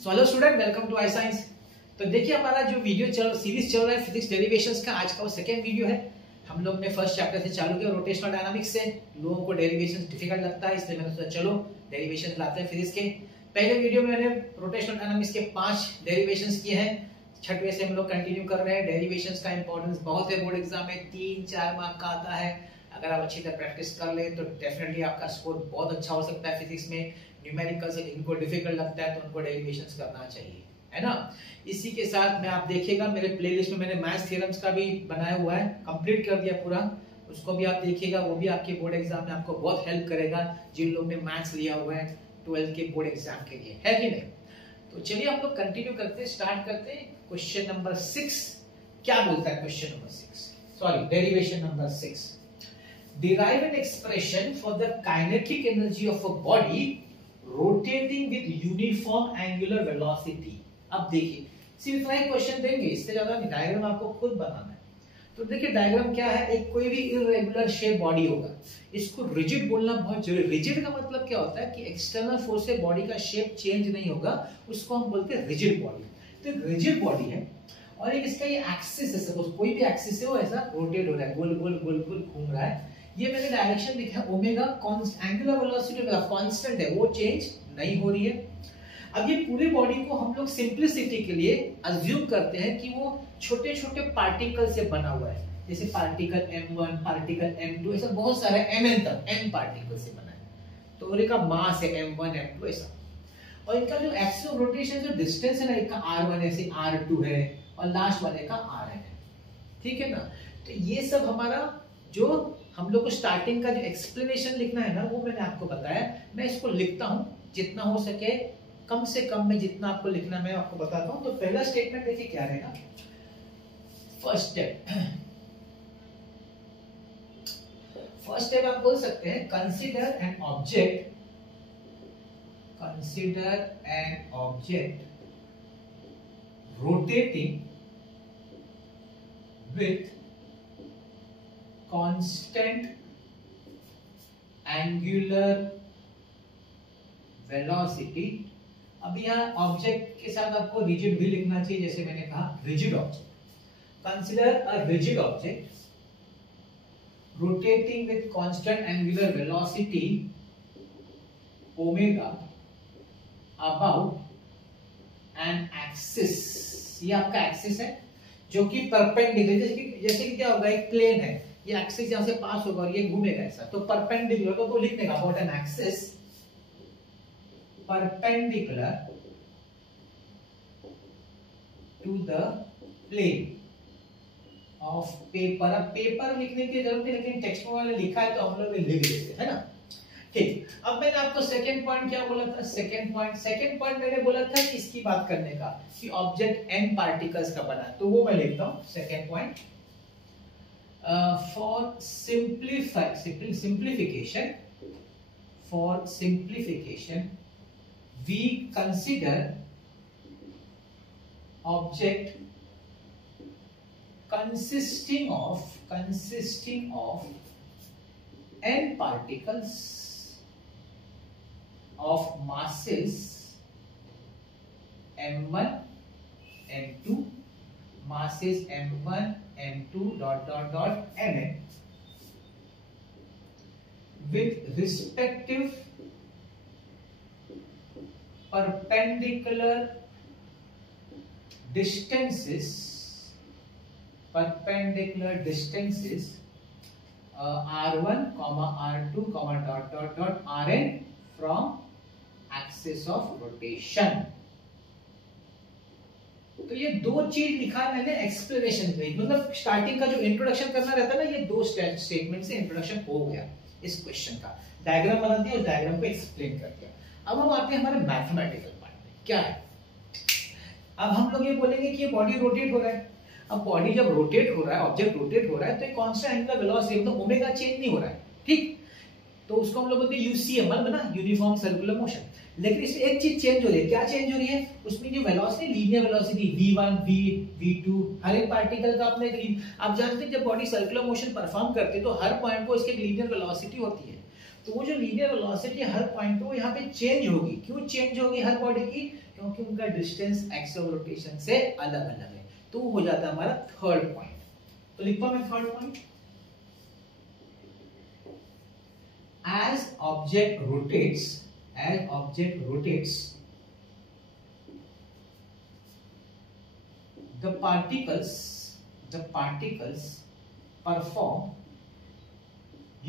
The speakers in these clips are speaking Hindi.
So hello student, welcome to I science. तो देखिए हमारा जो सीरीज चल रहा है फिजिक्स डेरिवेशंस का, आज का वो सेकेंड वीडियो है। हम लोग ने फर्स्ट चैप्टर से चालू किया रोटेशनल डायनामिक्स से। लोगों को डेरिवेशंस डिफिकल्ट लगता है, इसलिए मैंने सोचा चलो डेरिवेशंस लाते हैं फिजिक्स के। पहले वीडियो में मैंने रोटेशनल डायनामिक्स के 5 डेरिवेशंस किए हैं। छठवें से हम लोग कंटिन्यू कर रहे हैं। डेरिवेशंस का इंपॉर्टेंस बहुत है, बोर्ड एग्जाम में 3-4 मार्क का आता है। अगर आप अच्छी तरह प्रैक्टिस कर ले तो डेफिनेटली आपका स्कोर बहुत अच्छा हो सकता है फिजिक्स में। न्यूमेरिकल से इनको डिफिकल्ट लगता है तो उनको डेरिवेशंस करना चाहिए, है ना। इसी के साथ में आप देखिएगा मेरे प्लेलिस्ट में मैंने मैथ्स थ्योरम्स का भी बनाया हुआ है, कंप्लीट कर दिया पूरा। उसको भी आप देखिएगा, वो भी आपके बोर्ड एग्जाम में आपको बहुत हेल्प करेगा जिन लोगों ने मैथ्स लिया हुआ है 12th के बोर्ड एग्जाम के लिए, है कि नहीं। तो चलिए हम लोग कंटिन्यू करते हैं, स्टार्ट करते हैं। क्वेश्चन नंबर 6 क्या बोलता है? Question number 6 sorry derivation number 6, derive an expression for the kinetic energy of a body rotating with uniform angular velocity। अब देखिए सिर्फ इतना ही क्वेश्चन देंगे, इससे ज्यादा नहीं, डायग्राम आपको खुद बनाना है। तो देखिए डायग्राम क्या है, एक कोई भी इरेगुलर शेप बॉडी होगा, इसको रिजिड बोलना बहुत जरूरी। रिजिड का मतलब क्या होता है कि एक्सटर्नल फोर्स से बॉडी का शेप चेंज नहीं होगा, उसको हम बोलते हैं रिजिड बॉडी। तो एक रिजिड बॉडी है और एक इसका ये एक्सिस है, सपोज कोई भी एक्सिस है वो ऐसा रोटेट हो रहा है, गोल गोल गोल गोल घूम रहा है। ये मैंने डायरेक्शन लिखा है omega, angular velocity omega constant है, वो चेंज नहीं हो रही है। अब ये पूरी बॉडी को हम लोग सिंपलिसिटी के लिए अज्यूम करते हैं कि वो छोटे छोटे पार्टिकल से बना हुआ है, जैसे पार्टिकल m1, पार्टिकल m2, ऐसा बहुत सारे mn तक m पार्टिकल से बना है। तो इनका मास है m1 m2 ऐसा, और इनका जो एक्सिस ऑफ रोटेशन जो डिस्टेंस है ना, इनका r1 है, ऐसे r2 है, और लास्ट वाले का rn है, ठीक है ना। तो ये सब हमारा जो हम लोग को स्टार्टिंग का जो एक्सप्लेनेशन लिखना है ना, वो मैंने आपको बताया। मैं इसको लिखता हूं जितना हो सके, कम से कम में जितना आपको लिखना मैं आपको बताता हूं। तो पहला स्टेटमेंट देखिए क्या रहेगा। फर्स्ट स्टेप आप बोल सकते हैं consider an object rotating with constant angular velocity। अब यहाँ ऑब्जेक्ट के साथ आपको रिजिड भी लिखना चाहिए, जैसे मैंने कहा rigid object. Consider a rigid object rotating with constant angular velocity omega about an axis. ये आपका एक्सिस है जो कि परपेंडिकुलर, जैसे कि क्या होगा, एक प्लेन है, ये एक्सिस यहां से पास होगा और ये घूमेगा ऐसा, तो परपेंडिकुलर तो लिखने का about an axis perpendicular to the plane of paper. अब पेपर लिखने की जरूरत नहीं, लेकिन टेक्स्ट में वाले लिखा है तो हम लोग लिख देते हैं ना, ठीक। अब मैंने आपको सेकंड पॉइंट क्या बोला था? सेकंड पॉइंट मैंने बोला था कि इसकी बात करने का कि ऑब्जेक्ट n पार्टिकल्स का बना, तो वो मैं लिखता हूं second point. For simplification, we consider object consisting of n particles of masses m1 m2, masses m1 m2 mn with respective perpendicular distances r1, r2, rn from axis of rotation। तो ये दो चीज लिखा है मैंने एक्सप्लेनेशन में, मतलब स्टार्टिंग का जो इंट्रोडक्शन करना रहता है ना, ये दो स्टेटमेंट से इंट्रोडक्शन हो गया इस क्वेश्चन का। डायग्राम बना दिया, उस डायग्राम को एक्सप्लेन कर दिया। अब हम आते हैं हमारे मैथमेटिकल पार्ट में। क्या है, अब हम लोग ये बोलेंगे कि ये बॉडी रोटेट हो रहा है। अब बॉडी जब रोटेट हो रहा है, ऑब्जेक्ट रोटेट हो रहा है, तो एक कांस्टेंट एंगुलर वेलोसिटी मतलब ओमेगा चेंज नहीं हो रहा है, ठीक। तो उसको हम लोग बोलते हैं यूसीएम, मतलब ना यूनिफॉर्म सर्कुलर मोशन। लेकिन इसमें एक चीज चेंज हो रही है, क्या चेंज हो रही है? उसमें जो velocity, linear velocity v1 v2, हर एक पार्टिकल का अपना एक, आप जानते हैं जब बॉडी सर्कुलर मोशन परफॉर्म करती है तो हर पॉइंट को इसकी लीनियर वेलोसिटी होती है। तो वो जो लीनियर वेलोसिटी हर पॉइंट पे वो यहाँ पे चेंज होगी। क्यों चेंज होगी हर बॉडी की? क्योंकि उनका डिस्टेंस एक्सिस ऑफ रोटेशन से अलग अलग है। तो हो जाता है हमारा थर्ड पॉइंट। तो लिखता मैं third point, as object rotates the particles perform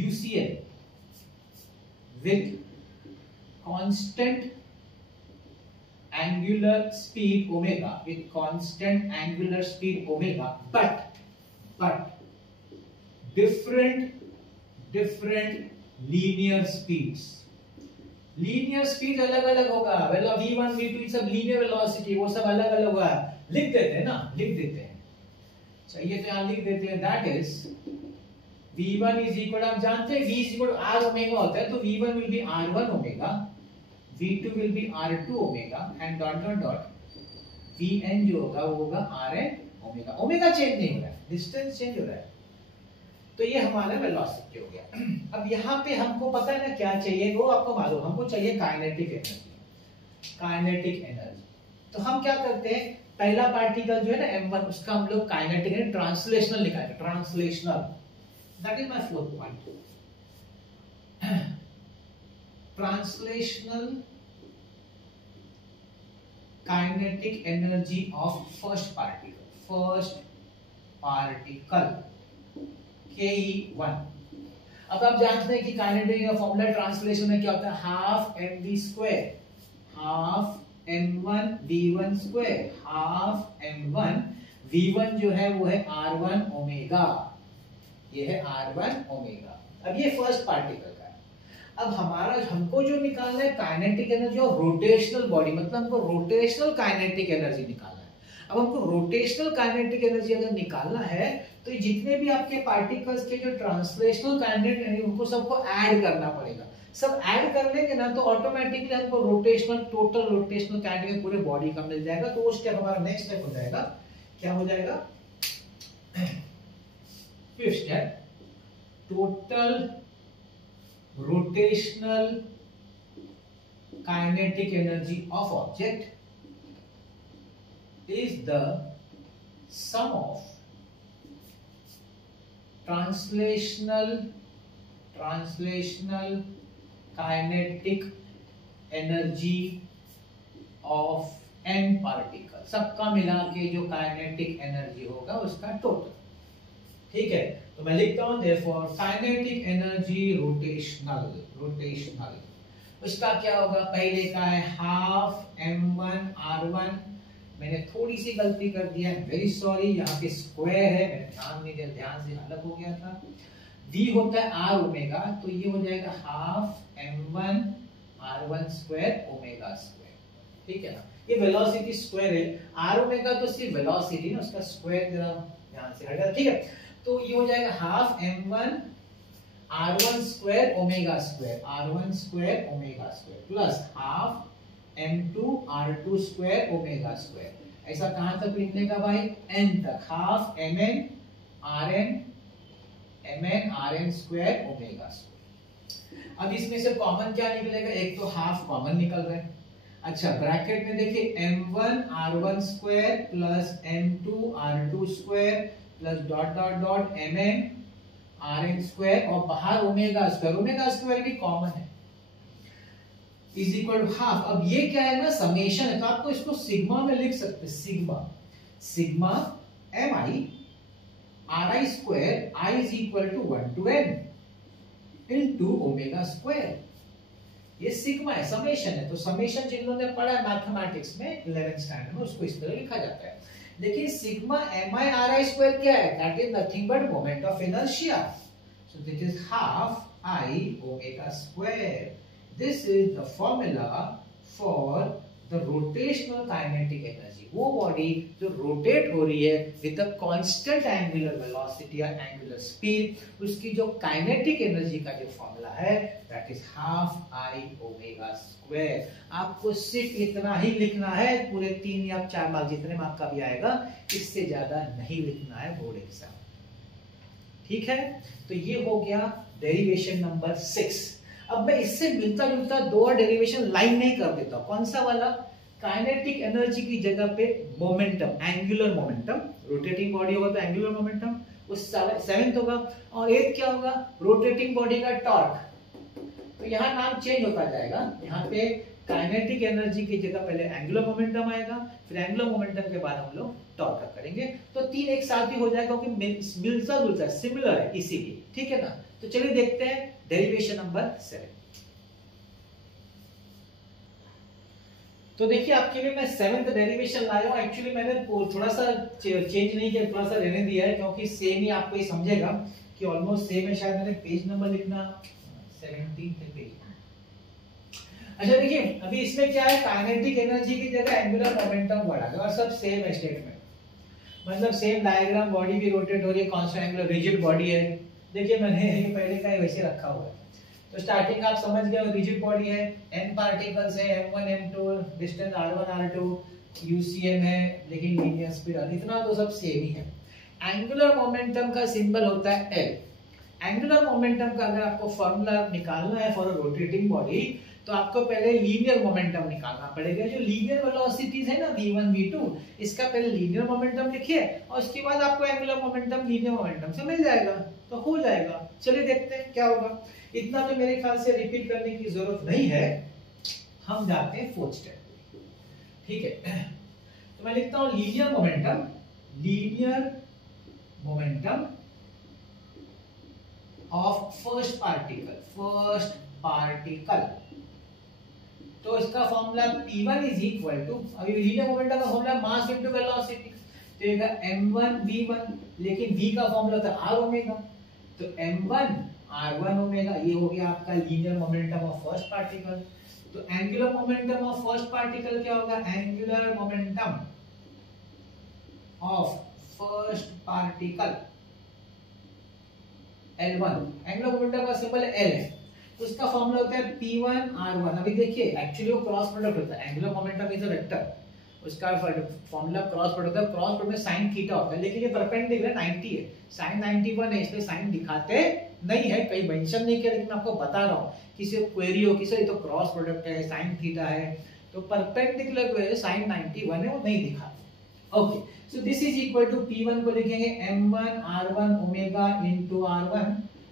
UCL with constant angular speed omega, but different linear speeds. Linear speed अलग अलग होगा, v1 v2 सब लीनियर वेलोसिटी वो सब अलग अलग होगा। लिख देते हैं ना, लिख देते हैं, चाहिए तो यहां लिख देते हैं। That is v1 is equal, आप जानते हैं v is equal r omega होता है, तो v1 will be r1 omega, v2 will be r2 omega and dot dot dot vn जो होगा वो होगा rn ओमेगा। ओमेगा चेंज नहीं हो रहा है, डिस्टेंस चेंज हो रहा है। तो ये हमारा वेलोसिटी हो गया। अब यहाँ पे हमको पता है ना क्या चाहिए, वो आपको मालूम, हमको चाहिए काइनेटिक एनर्जी। तो हम क्या करते हैं, पहला पार्टिकल जो है ना m1 उसका हम लोग काइनेटिक एनर्जी ट्रांसलेशनल निकालेंगे। Translational, that is my fourth point. Translational kinetic energy of first particle Ke1। अब आप जानते हैं कि काइनेटिक का फॉर्मूला ट्रांसलेशन में क्या होता है, half mv square, half m1 v1 square, half m1 v1 जो है वो है r1 ओमेगा, ये है r1 ओमेगा। अब ये फर्स्ट पार्टिकल का है। अब हमको जो निकालना है काइनेटिक एनर्जी और रोटेशनल बॉडी, मतलब हमको रोटेशनल काइनेटिक एनर्जी निकालना है। अब हमको रोटेशनल काइनेटिक एनर्जी अगर निकालना है तो जितने भी आपके पार्टिकल्स के जो ट्रांसलेशनल काइनेटिक एनर्जी उनको सबको ऐड करना पड़ेगा। सब ऐड कर लेंगे ना तो ऑटोमेटिकली हमको टोटल रोटेशनल काइनेटिक पूरे बॉडी का मिल जाएगा। तो वो स्टेप हमारा नेक्स्ट स्टेप हो जाएगा, क्या हो जाएगा, fifth step, total rotational kinetic energy of object is the sum of translational kinetic energy of n particle, सबका मिला के जो काइनेटिक एनर्जी होगा उसका टोटल। ठीक है, तो मैं लिखता हूं therefore काइनेटिक एनर्जी रोटेशनल उसका क्या होगा, पहले का है हाफ m1 r1, मैंने थोड़ी सी गलती कर दिया, वेरी सॉरी, यहाँ पे स्क्वायर है, मैंने ध्यान नहीं दिया, ध्यान से अलग हो गया था। v होता है r ओमेगा, तो ये हो जाएगा half m1 r1 square omega square. ठीक है ना, ये वेलोसिटी स्क्वायर है, r ओमेगा तो सिर्फ वेलोसिटी ना, उसका स्क्वायर ध्यान से हटेगा। ठीक है, तो ये हो जाएगा half m1 r1 square omega square plus half m2 r2 square omega square. ऐसा कहां तक लिखने का भाई, n तक, half mn rn square omega square. अब इसमें से कॉमन क्या निकलेगा, एक तो हाफ कॉमन निकल रहा है। अच्छा, ब्रैकेट में देखिए m1 r1 square plus m2 r2 square plus dot dot dot mn rn square और बाहर ओमेगा स्क्वायर भी कॉमन है, इज इक्वल टू हाफ। अब ये क्या है ना, समेशन है, तो आपको इसको सिग्मा में लिख सकते हैं, sigma mi ri square i is equal to 1 to n into omega square. ये सिग्मा है, समेशन है। तो समेशन जिन लोगों ने पढ़ा है मैथमेटिक्स में 11th स्टैंडर्ड में, उसको इस तरह लिखा जाता है। देखिए सिग्मा mi ri स्क्वायर क्या है, that is nothing but moment of inertia, so this is half i omega square. This is the formula for the rotational kinetic energy, वो बॉडी जो रोटेट हो रही है with the constant angular velocity या एंगुलर स्पीड, उसकी जो काइनेटिक एनर्जी का जो फॉर्मूला है that is half I omega square. आपको सिर्फ इतना ही लिखना है, पूरे 3 या 4 मार्क जितने मार्क का भी आएगा, इससे ज्यादा नहीं लिखना है बोर्ड एग्जाम। ठीक है, तो ये हो गया डेरिवेशन नंबर 6। अब मैं इससे मिलता जुलता दो और डेरिवेशन लाइन नहीं कर देता। कौन सा वाला? काइनेटिक एनर्जी की जगह पे momentum, angular momentum, rotating body होगा तो एंगुलर मोमेंटम, उस सेवेंथ होगा। और एथ क्या होगा? रोटेटिंग बॉडी का टॉर्क। तो यहाँ नाम चेंज होता जाएगा। यहाँ पे काइनेटिक एनर्जी की जगह पहले एंगुलर मोमेंटम आएगा, फिर एंगुलर मोमेंटम के बाद हम लोग टॉर्क करेंगे। तो तीन एक साथ भी हो जाएगा क्योंकि मिलता जुलता सिमिलर है इसीलिए, ठीक है ना। तो चलिए देखते हैं डेरिवेशन नंबर 7। तो देखिए आपके लिए मैं 7th डेरिवेशन लाया हूं। एक्चुअली मैंने थोड़ा सा चेंज नहीं किया, थोड़ा सा रहने दिया है क्योंकि सेम ही आपको ये समझेगा कि ऑलमोस्ट सेम है। शायद मैंने पेज नंबर लिखना 17 पे पेज। अच्छा देखिए अभी इसमें क्या है, काइनेटिक एनर्जी की जगह एंगुलर मोमेंटम बढ़ा है और सब सेम है स्टेटमेंट, मतलब सेम डायग्राम, बॉडी भी रोटेट हो रही है, कांस्टेंट एंगुलर रिजिड बॉडी है। देखिए मैंने ये पहले का ही वैसे रखा हुआ है। तो स्टार्टिंग आप समझ गए, रिजिड बॉडी है, n पार्टिकल्स है, m1 m2, distance r1 r2, UCM है, लेकिन लीनियर स्पीड इतना तो सब सेम ही है। एंगुलर मोमेंटम का सिंबल होता है L। एंगुलर मोमेंटम का अगर आपको फॉर्मूला निकालना है फॉर अ रोटेटिंग बॉडी तो आपको पहले लीनियर मोमेंटम निकालना पड़ेगा। जो लीनियर वेलोसिटीज है ना v1 v2, इसका पहले लीनियर मोमेंटम लिखिए और उसके बाद आपको एंगुलर मोमेंटम लीनियर मोमेंटम से मिल जाएगा, तो हो जाएगा। चलिए देखते हैं क्या होगा। इतना तो मेरे ख्याल से रिपीट करने की जरूरत नहीं है, हम जाते हैं 4th स्टेप, ठीक है। तो मैं लिखता हूं linear momentum, linear momentum of first particle. तो इसका formula P1 is equal to, अभी लीनियर मोमेंटम का फॉर्मूला मास इनटू वेलोसिटी, तो ये m1 v1, लेकिन v का फॉर्मूला था r ओमेगा, तो m1 r1 ओमेगा, ये हो गया आपका linear momentum of first particle. तो angular momentum of first particle क्या होगा? Angular momentum of first particle L1, angular momentum का सिंबल L है, तो उसका फॉर्मूला होता है P1 R1। अभी देखिए एक्चुअली वो क्रॉस प्रोडक्ट होता है, angular momentum is a vector, उसका फॉर्मूला क्रॉस प्रोडक्ट होता है। क्रॉस प्रोडक्ट में sin थीटा होता है, लेकिन ये परपेंडिकुलर 90 है, sin 91 है, इसलिए sin दिखाते नहीं है, कहीं मेंशन नहीं किया, लेकिन मैं आपको बता रहा हूं किसी को क्वेरी हो कि सर ये तो क्रॉस प्रोडक्ट है, sin थीटा है, तो परपेंडिकुलर जो है sin 91 है वो नहीं दिखाते। Okay, so this is equal to P1 को लिखेंगे m1 r1 omega into r1,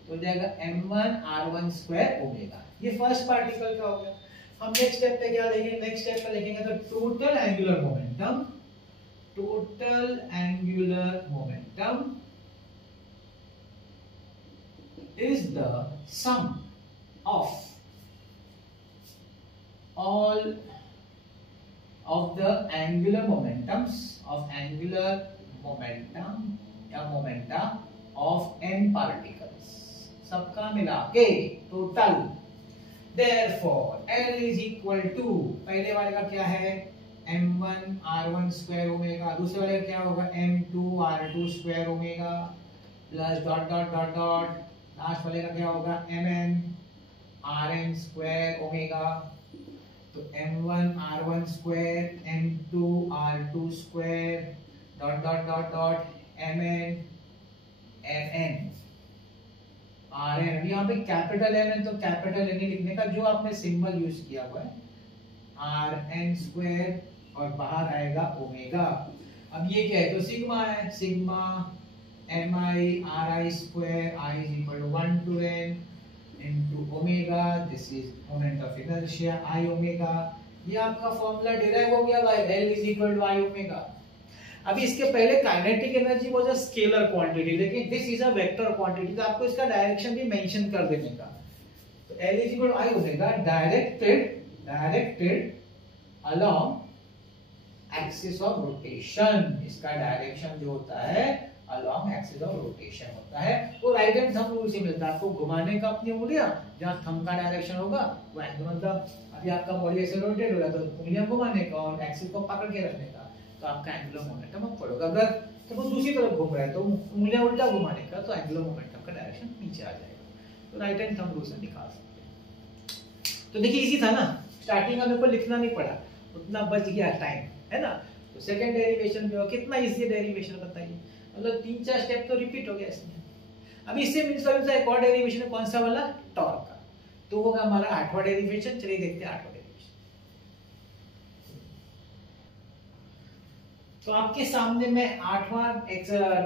तो हो जाएगा m1 r1 स्क्वायर ओमेगा। ये फर्स्ट पार्टिकल का हो गया। हम नेक्स्ट स्टेप पे क्या लिखेंगे? नेक्स्ट स्टेप पे लिखेंगे तो total angular momentum, total angular momentum is the sum of all of the angular momentums of angular momentum या momenta of n particles, सबका मिला के total. Therefore L is equal to, पहले वाले का क्या है m1 r1 स्क्वायर ओमेगा, दूसरे वाले का क्या होगा m2 r2 square omega plus dot dot dot dot, last वाले का क्या होगा mn rn स्क्वायर ओमेगा, तो m1 r1 square m2 r2 square dot dot dot dot mn mn rn। यहाँ पे कैपिटल n है तो कैपिटल n लिखने का जो आपने सिंबल यूज किया हुआ है rn स्क्वायर और बाहर आएगा ओमेगा। अब ये क्या है? तो सिग्मा है, sigma mi ri square, I is equal to 1 to n into omega, this is moment of inertia I omega। ये आपका फॉर्मूला डिराइव हो गया भाई, L is equal to I omega। अभी इसके पहले kinetic energy was a scalar quantity, लेकिन this is a vector quantity, तो आपको इसका डायरेक्शन भी मेंशन कर देने का। तो L is equal to I omega directed along axis of rotation. इसका डायरेक्शन जो होता है along axis of rotation होता है, वो राइट हैंड थंब रूल से मिलता है। आपको घुमाने का अपनी उंगलियां, जहां थंब का डायरेक्शन होगा वो एंगल, मतलब अभी आपका बॉडी ऐसे रोटेट हो रहा है तो उंगलियां घुमाने का और एक्सिस को पकड़ के रखने का, तो आपका एंगुलर मोमेंटम अप पड़ेगा। अगर तो वो दूसरी तरफ घूम रहा है तो उंगलियां उल्टा घुमाने का, तो एंगुलर मोमेंटम का डायरेक्शन नीचे आ जाएगा। तो राइट हैंड थंब रूल से निकाल सकते हैं। तो देखिए इजी था ना, स्टार्टिंग में मेरे को लिखना नहीं पड़ा, उतना बच गया टाइम, है ना। तो सेकंड डेरिवेशन पे कितना इजी डेरिवेशन बताइए, मतलब 3-4 स्टेप तो रिपीट हो गया इसमें। अभी इससे मिलता जुलता एक और डेरिवेशन है, कौन सा वाला? टॉर्क का। तो होगा हमारा 8वां डेरिवेशन। चलिए देखते हैं 8वां डेरिवेशन। तो आपके सामने मैं 8वां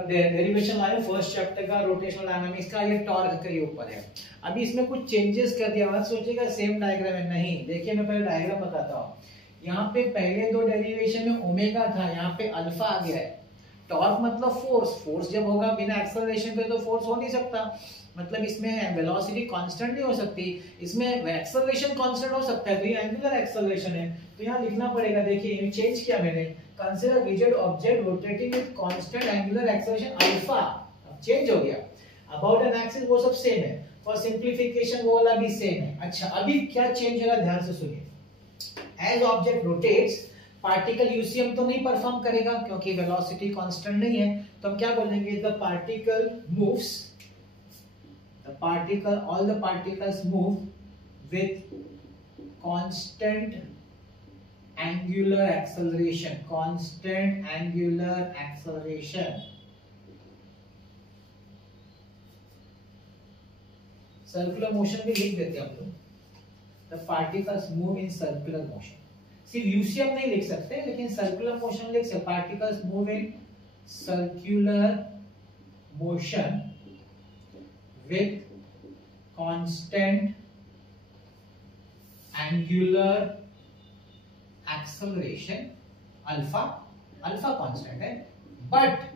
डेरिवेशन लाया फर्स्ट चैप्टर का रोटेशनल डायनामिक्स का। ये टॉर्क के ऊपर है। अभी इसमें कुछ चेंजेस कर दिया। मत सोचिएगा सेम डायग्राम है, नहीं। देखिए मैं पहले डायग्राम बताता हूँ। यहाँ पे पहले दो डेरिवेशन में ओमेगा था, यहाँ पे अल्फा आ गया है। टॉर्क मतलब फोर्स। फोर्स जब होगा बिना एक्सेलरेशन के तो फोर्स हो नहीं सकता। मतलब इसमें वेलोसिटी कांस्टेंट नहीं हो सकती, इसमें एक्सेलरेशन कांस्टेंट हो सकता है। तो ये एंगुलर एक्सेलरेशन है, तो यहाँ लिखना पड़ेगा। देखिए चेंज किया मैंने। Consider rigid object rotating with constant angular acceleration alpha. अब चेंज हो गया। अबाउट एन एक्सिस वो सब सेम है। फॉर सिंप्लीफिकेशन वो वाला भी सेम है। अच्छा अभी क्या चेंज होगा, ध्यान से सुनिए। As object rotates, particle UCM तो नहीं परफॉर्म करेगा क्योंकि वेलोसिटी कांस्टेंट नहीं है। तो हम क्या बोलेंगे, the particle moves, the particle, all the particles move with constant angular acceleration, constant angular acceleration. Circular motion भी लिख देते हैं हम लोग। The particles move in circular motion. सिर्फ यूसीएम नहीं लिख सकते, लेकिन सर्कुलर मोशन लिख सकते। Particles move in circular motion with constant angular acceleration alpha. Alpha constant है, बट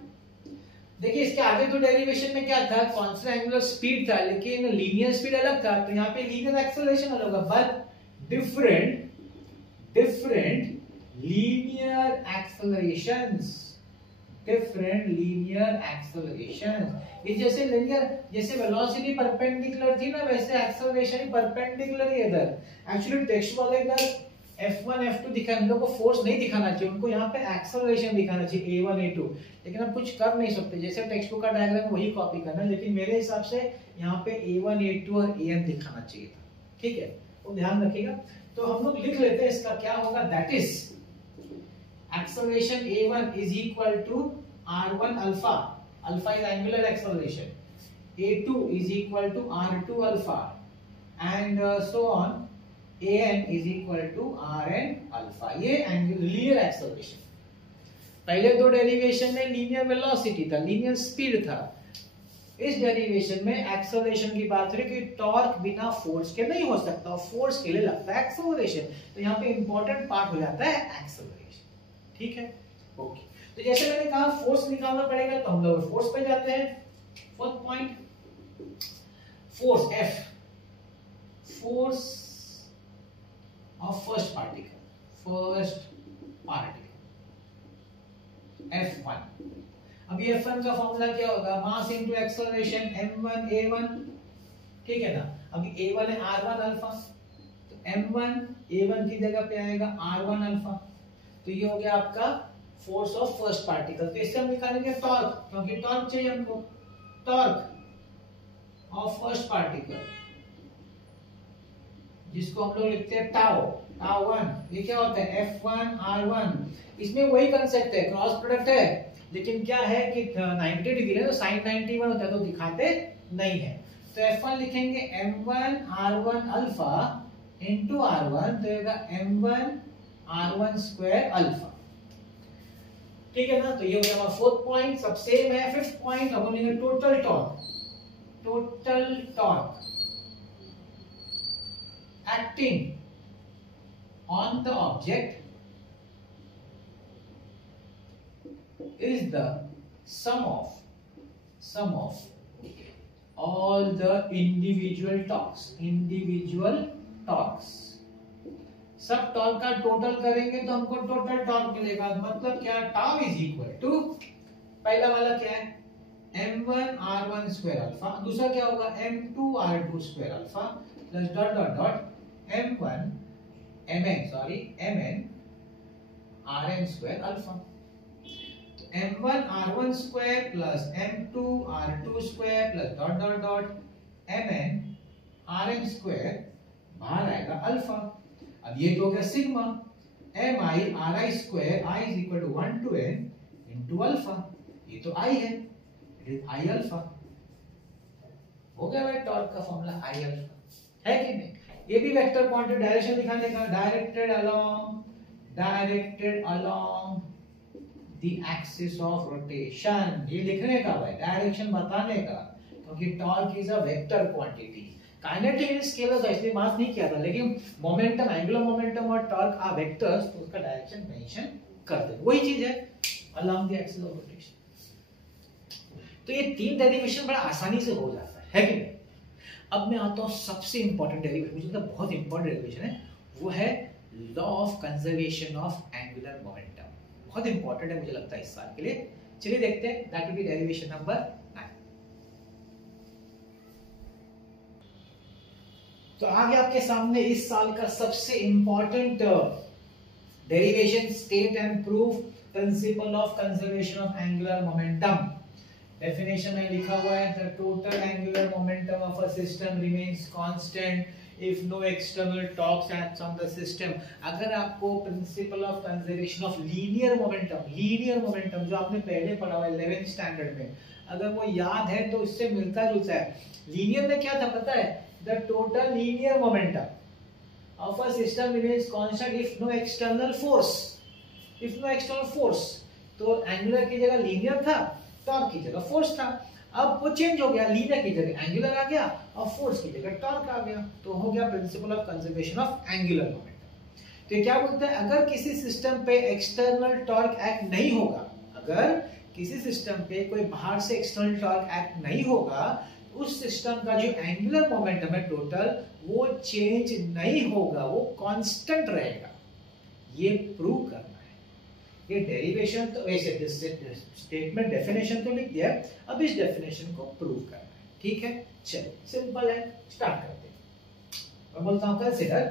देखिए इसके आगे तो डेरिवेशन में क्या था, कांस्टेंट एंगुलर स्पीड था, लेकिन लीनियर स्पीड अलग था। तो यहाँ पे लीनियर एक्सेलरेशन अलग होगा, but different linear accelerations, different linear accelerations. ये जैसे लीनियर, जैसे वेलोसिटी परपेंडिकुलर थी ना, वैसे एक्सेलरेशन परपेंडिकुलर ही इधर। एक्चुअली टेक्स्ट वाले इधर F1 F2 दिखा, हम लोग को फोर्स नहीं दिखाना चाहिए, उनको यहाँ पे एक्सेलरेशन दिखाना चाहिए A1 A2। लेकिन हम कुछ कर नहीं सकते, जैसे टेक्स्ट बुक का डायग्राम वही कॉपी करना। लेकिन मेरे हिसाब से यहाँ पे A1 A2 और AN दिखाना चाहिए था। ठीक है, वो ध्यान रखिएगा। तो हम लोग लिख लेते हैं इसका क्या होगा, that is acceleration A1 is equal to R1 alpha, alpha is angular acceleration, A2 is equal to R2 alpha, and so on an is equal to rn alpha. ये लीनियर एक्सेलरेशन। पहले दो डेरिवेशन में लीनियर वेलोसिटी था, लीनियर स्पीड था। इस डेरिवेशन में एक्सेलरेशन की बात है कि टॉर्क बिना फोर्स के नहीं हो सकता, और फोर्स के लिए लगता है एक्सेलरेशन। तो यहाँ पे इंपॉर्टेंट पार्ट हो जाता है एक्सेलरेशन। ठीक है, ओके। तो जैसे मैंने कहा फोर्स निकालना पड़ेगा, तो हम लोग फोर्स पे जाते हैं। Fourth point, force F, force of first particle F1। अभी F1 का फॉर्मूला क्या होगा, mass into acceleration m1 a1। ठीक है ना। अभी a1 है r1 अल्फा, तो m1 a1 की जगह पे आएगा r1 अल्फा। तो ये हो गया आपका फोर्स ऑफ फर्स्ट पार्टिकल। तो इससे हम निकालेंगे टॉर्क, क्योंकि टॉर्क चाहिए हमको। टॉर्क ऑफ फर्स्ट पार्टिकल, जिसको हम लोग लिखते हैं टाउ, टाउ1। ये क्या होता है, F1 R1। इसमें वही कंसेप्ट है, क्रॉस प्रोडक्ट है, लेकिन क्या है कि 90 डिग्री है तो sin 91 होता है, तो दिखाते नहीं है। तो F1 लिखेंगे m1 R1 alpha into R1, तो होगा m1 R1 स्क्वायर अल्फा। ठीक है ना। तो ये हो गया हमारा फोर्थ पॉइंट, सब सेम है। फिफ्थ पॉइंट अब हम लेंगे total torque. Total torque acting on the object is the sum of all the individual torques। सब टॉर्क का टोटल करेंगे तो हमको टोटल टॉर्क मिलेगा। मतलब क्या, टाउ इज इक्वल टू, पहला वाला क्या है m1 r1 स्क्वायर अल्फा, दूसरा क्या होगा m2 r2 square alpha, plus dot dot dot mn rn square alpha. तो m1 r1 square plus m2 r2 square plus dot dot dot mn rn square, बाहर आएगा अल्फा। अब ये तो हो गया sigma mi ri square, i is equal to 1 to n into alpha. ये तो i है, इट इज i अल्फा। हो गया भाई टॉर्क का फॉर्मूला i अल्फा, है कि नहीं। ये भी वेक्टर क्वांटिटी डायरेक्शन दिखाने का, directed along the axis of rotation, ये लिखने का भाई, डायरेक्शन बताने का, क्योंकि torque is a vector quantity. Kinetic is scalar था इसलिए बात नहीं किया था, लेकिन मोमेंटम, एंगुलर मोमेंटम और टॉर्क आर वेक्टर्स, तो उसका डायरेक्शन मेंशन कर दे, वही चीज है along the axis of rotation. तो ये तीन डेरिवेशन बड़ा आसानी से हो जाता है कि नहीं? अब मैं आता हूं सबसे इंपॉर्टेंट डेरिवेशन, मुझे लगता है बहुत इंपॉर्टेंट डेरिवेशन है, वो है law of conservation of angular momentum. बहुत इंपॉर्टेंट है मुझे लगता है इस साल के लिए। चलिए देखते हैं, that will B derivation number 9। तो आगे आपके सामने इस साल का सबसे important derivation, state and proof principle of conservation of angular momentum. Definition में लिखा हुआ है, the total angular momentum of a system remains constant if no external torque acts on the system। अगर आपको principle of conservation of linear momentum जो आपने पहले पढ़ा हुआ 11th स्टैंडर्ड में, अगर वो याद है तो इससे मिलता जुलता है। लीनियर में क्या था पता है? The total linear momentum of a system remains constant if no external force. तो एंगुलर की जगह लीनियर था, टॉर्क की जगह फोर्स था। अब वो चेंज हो गया, लीनियर की जगह एंगुलर आ गया और फोर्स की जगह टॉर्क आ गया, तो हो गया principle of conservation of angular momentum. तो ये क्या बोलता है? अगर किसी सिस्टम पे एक्सटर्नल टॉर्क एक्ट नहीं होगा, अगर किसी सिस्टम पे कोई बाहर से एक्सटर्नल टॉर्क एक्ट नहीं होगा, उस सिस्टम का जो एंगुलर मोमेंटम है टोटल, वो चेंज नहीं होगा, वो कांस्टेंट रहेगा। ये प्रूव करना है। ये डेरिवेशन तो ऐसे स्टेटमेंट डेफिनेशन तो लिख दिया, अब इस डेफिनेशन को प्रूव करना है। ठीक है, चलो सिंपल है, स्टार्ट करते हैं। मैं बोलता हूं consider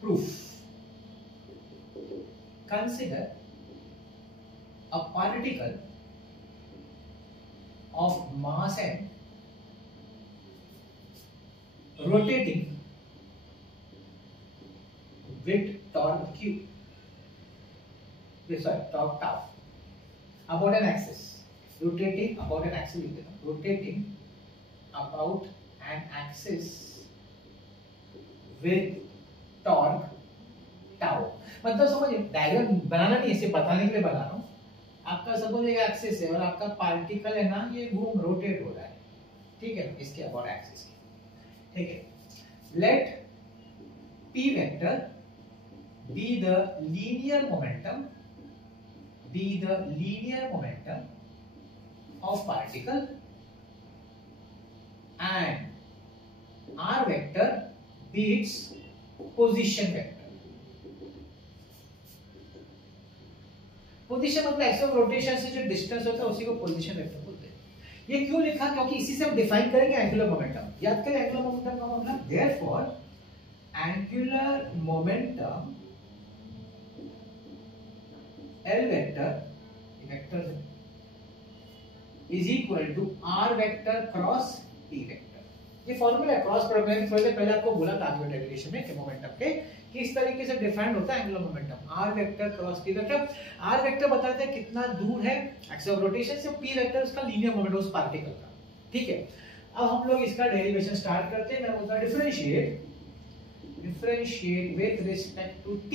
proof. Consider a particle of mass and rotating with torque q, sorry, torque tau, about an axis, rotating about an axis, rotating about an axis with torque tau। मतलब समझिए, डायग्राम बनाना नहीं, इसे बताने के लिए बना रहा हूं। आपका सपोज एक एक्सिस है और आपका पार्टिकल है ना, ये रोटेट हो रहा है, ठीक है, इसके अबाउट एक्सिस के, ठीक है। Let p vector be the linear momentum of particle and r vector be its position vector। Position मतलब एक्सिस ऑफ रोटेशन से जो डिस्टेंस होता है उसी को पोजीशन वेक्टर बोलते हैं। ये क्यों लिखा? क्योंकि इसी से हम डिफाइन करेंगे एंगुलर मोमेंटम। याद करें एंगुलर मोमेंटम का मतलब, therefore angular momentum L vector is equal to R vector cross P vector. ये फॉर्मूला है, क्रॉस प्रोडक्ट। मैंने थोड़ी देर पहले आपको बोला था आगे डेरिवेशन में कि मोमेंटम के किस तरीके से डिफाइंड होता है angular momentum. R vector cross P vector. R vector बताता है कितना दूर है एक्सिस ऑफ रोटेशन से, P वेक्टर उसका लीनियर मोमेंटम उस पार्टिकल का, ठीक है। अब हम लोग इसका डेरिवेशन स्टार्ट करते हैं। मैं बोलता हूं differentiate with respect to T।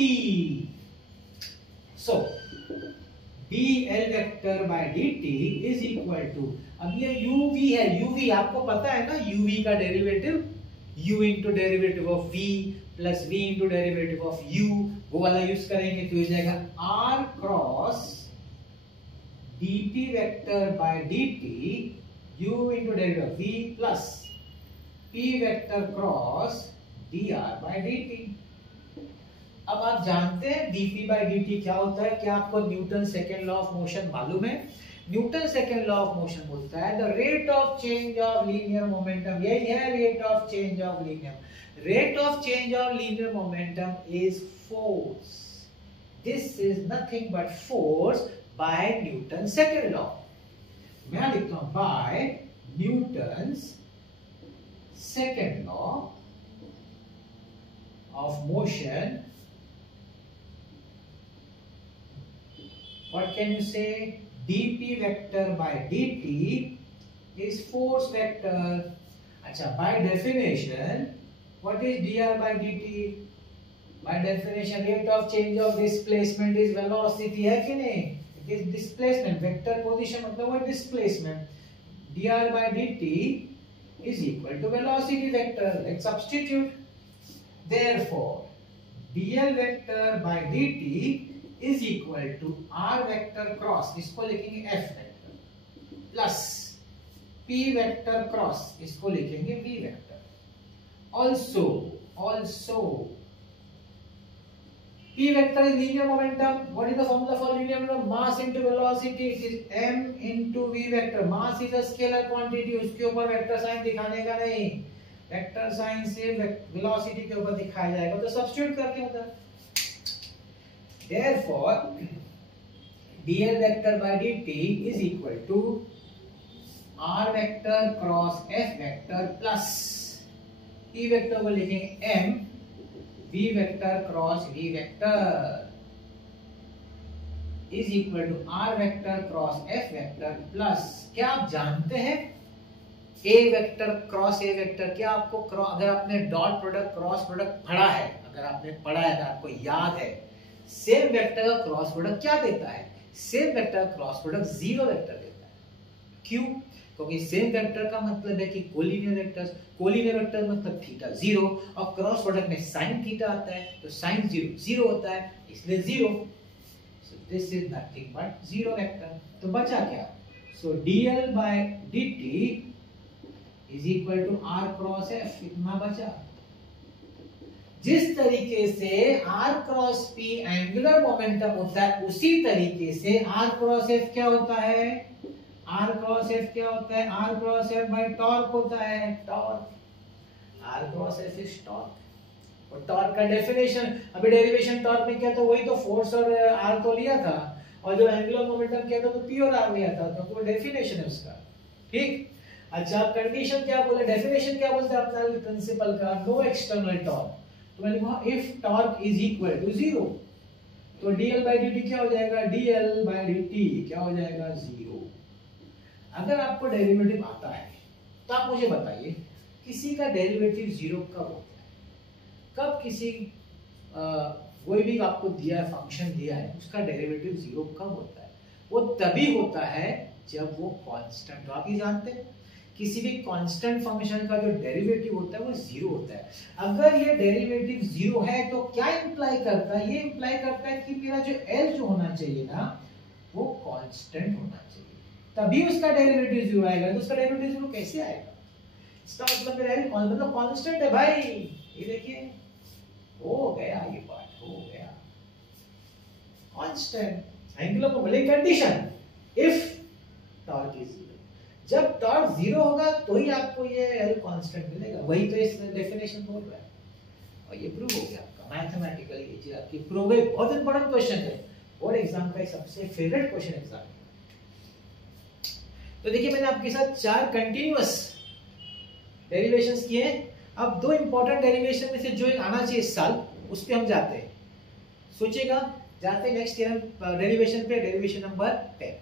So dl vector by dt is equal to, अब ये uv है, uv आपको पता है ना, uv का derivative u into derivative of v plus v into derivative of u, वो वाला यूज करेंगे तो हो जाएगा r cross dt vector by dt u into derivative v plus p vector cross dr by dt। अब आप जानते हैं dp by dt क्या होता है? क्या आपको Newton second law of motion मालूम है? Newton second law of motion बोलता है the rate of change of linear momentum, यही है rate of change of linear. Rate of change of linear momentum is force. This is nothing but force by Newton second law. मैं लिखता हूं by Newton's second law of motion. What can you say? dp vector by dt is force vector। अच्छा, by definition what is dr by dt? By definition rate of change of displacement is velocity, है कि नहीं? It is displacement, vector position मतलब वो displacement. dr by dt is equal to velocity vector. Let's substitute. Therefore dl vector by dt is equal to r vector cross, इसको लिखेंगे f vector, plus p vector cross, इसको लिखेंगे v vector. Also p vector is linear momentum. What is the formula for linear momentum? Mass into velocity. It is m into v vector. Mass is a scalar quantity, उसके ऊपर वेक्टर साइन दिखाने का नहीं, वेक्टर साइन से वेलोसिटी के ऊपर दिखाया जाएगा, तो सब्स्टिट्यूट करके होता है। Therefore dl vector by dt is equal to r vector cross f vector plus p vector को लिखेंगे m v vector cross v vector is equal to r vector cross f vector plus, क्या आप जानते हैं a vector cross a vector, क्या आपको अगर आपने डॉट प्रोडक्ट क्रॉस प्रोडक्ट पढ़ा है, अगर आपने पढ़ा है, अगर आपको याद है, सेम वेक्टर का क्रॉस प्रोडक्ट क्या देता है? सेम वेक्टर का क्रॉस प्रोडक्ट जीरो वेक्टर देता है। क्यों? क्योंकि सेम वेक्टर का मतलब है कि कोलिनियर वेक्टर्स, कोलिनियर वेक्टर मतलब थीटा जीरो, और क्रॉस प्रोडक्ट में साइन थीटा आता है, तो साइन जीरो जीरो होता है, इसलिए zero. So this is nothing but zero vector. तो बचा क्या? सो dl by dt is equal to r cross f, इतना बचा। जिस तरीके से r cross p angular momentum होता है, उसी तरीके से r क्रॉस f क्या होता है? r क्रॉस f क्या होता है? r cross f by torque होता है, torque. r cross f is torque. और टॉर्क का डेफिनेशन अभी डेरिवेशन टॉर्क में किया, तो वही तो फोर्स और r तो लिया था, और जो एंगुलर मोमेंटम किया था तो p और r लिया था, तो वो डेफिनेशन है उसका। ठीक। अच्छा, कंडीशन क्या बोले, डेफिनेशन क्या बोलते हैं अपना प्रिंसिपल का? No external torque. तो मैंने कहा if torque is equal to zero, तो dl by dt क्या हो जाएगा? dl by dt क्या हो जाएगा? जीरो। अगर आपको डेरिवेटिव आता है तो आप मुझे बताइए किसी का डेरिवेटिव जीरो कब होता है? कब किसी कोई भी आपको दिया है, फंक्शन दिया है, उसका डेरिवेटिव जीरो कब होता है? वो तभी होता है जब वो कांस्टेंट हो। आप ही जानते हैं किसी भी कांस्टेंट फंक्शन का जो डेरिवेटिव होता है वो जीरो होता है। अगर ये डेरिवेटिव जीरो है तो क्या इंप्लाई करता है? ये इंप्लाई करता है कि मेरा जो L जो होना चाहिए ना, वो कांस्टेंट होना चाहिए, तभी उसका डेरिवेटिव जीरो आएगा। तो उसका डेरिवेटिव जीरो कैसे आएगा? इसका मतलब मेरा L मतलब कांस्टेंट है भाई। ये देखिए, हो गया, ये पार्ट हो गया constant. Angular momentum condition if torque is zero, जब टॉर्क जीरो होगा तो ही आपको ये L कांस्टेंट मिलेगा। वही तो इस डेफिनेशन बोल रहा है, और ये प्रूव हो गया आपका मैथमेटिकली। ये चीज आपकी प्रूव है। बहुत इंपॉर्टेंट क्वेश्चन है, बोर्ड एग्जाम का सबसे फेवरेट क्वेश्चन एग्जाम। तो देखिए, मैंने आपके साथ 4 कंटीन्यूअस डेरिवेशंस किए हैं। अब 2 इंपॉर्टेंट डेरिवेशन में से जो एक आना चाहिए इस साल, उस पे हम जाते हैं। सोचिएगा, जाते हैं नेक्स्ट ईयर डेरिवेशन पे, डेरिवेशन नंबर 10।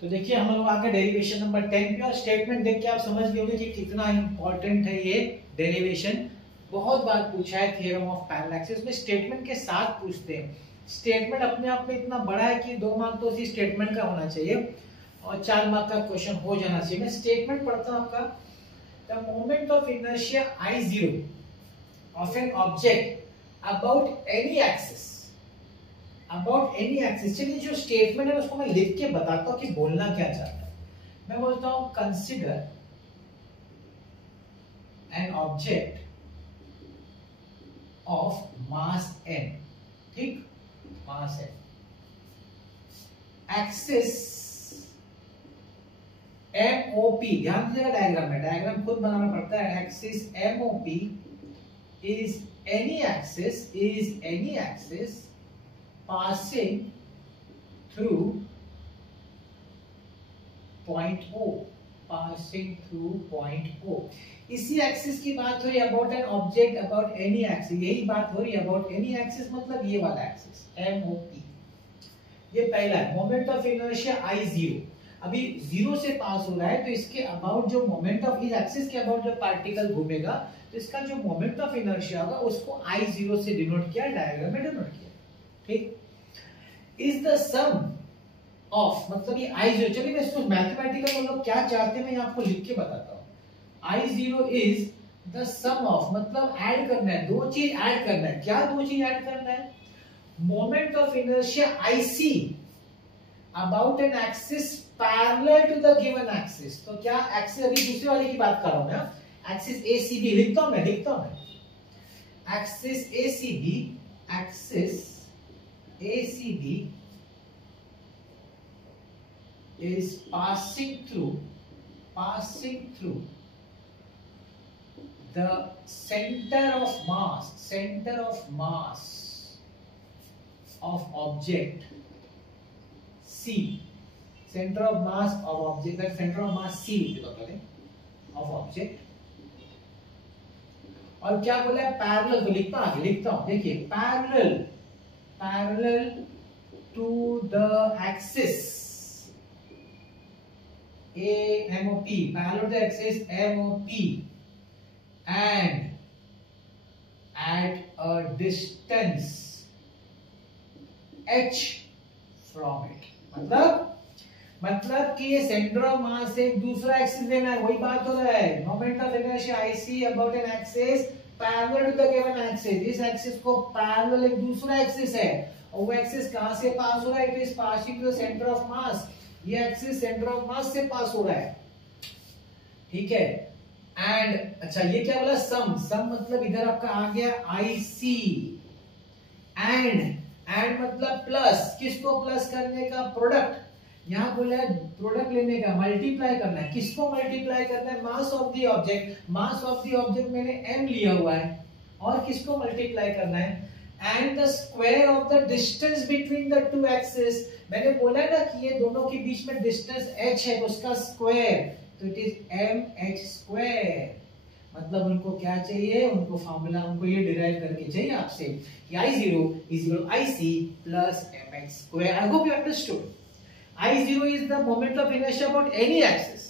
तो देखिए, हम लोग आगे डेरिवेशन नंबर 10 पे, और स्टेटमेंट देख के आप समझ गए होंगे कि कितना इंपॉर्टेंट है ये डेरिवेशन। बहुत बार पूछा है थ्योरम ऑफ पैरेलैक्सिस में, स्टेटमेंट के साथ पूछते हैं। स्टेटमेंट अपने आप में इतना बड़ा है कि 2 मार्क तो उसी स्टेटमेंट का होना चाहिए, और 4 मार्क का क्वेश्चन हो जाना चाहिए। मैं स्टेटमेंट पढ़ता हूं आपका। The moment of inertia I0 of an object about any axis, about any axis। चलिए, जो स्टेटमेंट है उसको मैं लिख के बताता हूं कि बोलना क्या चाहता है। मैं बोलता हूं consider an object of mass n, ठीक, मास n, एक्सिस MOP, ध्यान दीजिएगा डायग्राम में, डायग्राम खुद बनाना पड़ता है। Axis MOP is any axis passing through point O, passing through point O। इसी एक्सिस की बात हो रही है, about an object, about any axis, यही बात हो रही है। अबाउट एनी एक्सिस मतलब ये वाला एक्सिस MOP। ये पहला है, मोमेंट ऑफ इनर्शिया I0। अभी 0 से पास हो रहा है, तो इसके अबाउट जो मोमेंट ऑफ इस एक्सिस के अबाउट जब पार्टिकल घूमेगा तो इसका जो मोमेंट ऑफ इनर्शिया होगा उसको I0 से डिनोट किया, डायग्राम में डिनोट किया। ठीक, इज द सम ऑफ, मतलब ये I0, चलिए मैं इसको मैथमेटिकल हम लोग क्या चाहते हैं मैं आपको लिख के बताता हूँ। I0 is the sum of, मतलब ऐड करना है, दो चीज ऐड करना है। क्या दो चीज ऐड करना है? Moment of inertia IC about an axis parallel to the given axis. तो क्या एक्सिस, अभी दूसरे वाले की बात कर रहा हूं मैं, एक्सिस ACB लिखता हूं मैं, axis ACB is passing through the center of mass of object C, center of mass of object, that center of mass C of object, और क्या बोला है? पैरेलल, तो लिखता हूं, देखिए parallel to the axis MOP, parallel to the axis MOP, and at a distance h from it, मतलब कि ये सेंटर ऑफ मास से एक दूसरा एक्सिस लेना है, वही बात हो रहा है। Moment of inertia IC about an axis parallel to the given axis, इस एक्सिस को पैरेलल एक दूसरा एक्सिस है, और वो एक्सिस कहां से पास हो रहा है? It is passing to the centre of mass. ये एक्सिस सेंटर ऑफ मास से पास हो रहा है, ठीक है। एंड अच्छा, ये क्या बोला? सम मतलब इधर आपका आ गया IC, एंड मतलब प्लस, किसको प्लस करने का? प्रोडक्ट, यहां बोला है प्रोडक्ट लेने का, मल्टीप्लाई करना है। किसको मल्टीप्लाई करना है? Mass of the object, mass of the object मैंने m लिया हुआ है, और किसको मल्टीप्लाई करना है? And the square of the distance between the two axis, मैंने बोला ना कि ये दोनों के बीच में डिस्टेंस h है, तो उसका स्क्वायर, तो इट इज mh स्क्वायर। मतलब उनको क्या चाहिए? उनको फार्मूला, उनको ये डिराइव करके चाहिए आपसे कि I0 is equal to IC plus mh square। I hope you understood. I0 is the moment of inertia about any axis.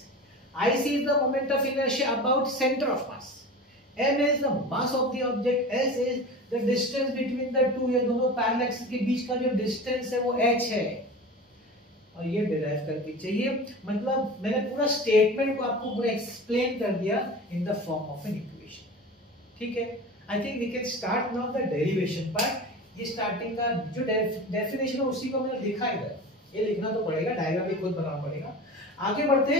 IC is the moment of inertia about center of mass. M is the mass of the object. S is the distance between the two, ये दोनों पैरेलल एक्सिस के बीच का जो डिस्टेंस है वो h है, और ये डिराइव करके चाहिए। मतलब मैंने पूरा स्टेटमेंट को आपको पूरा एक्सप्लेन कर दिया in the form of an equation, ठीक है। I think we can start now the derivation part. ये स्टार्टिंग का जो डेफिनेशन है उसी को मैंने लिखा है, ये लिखना तो पड़ेगा, डायग्राम भी खुद बनाना पड़ेगा। आगे बढ़ते,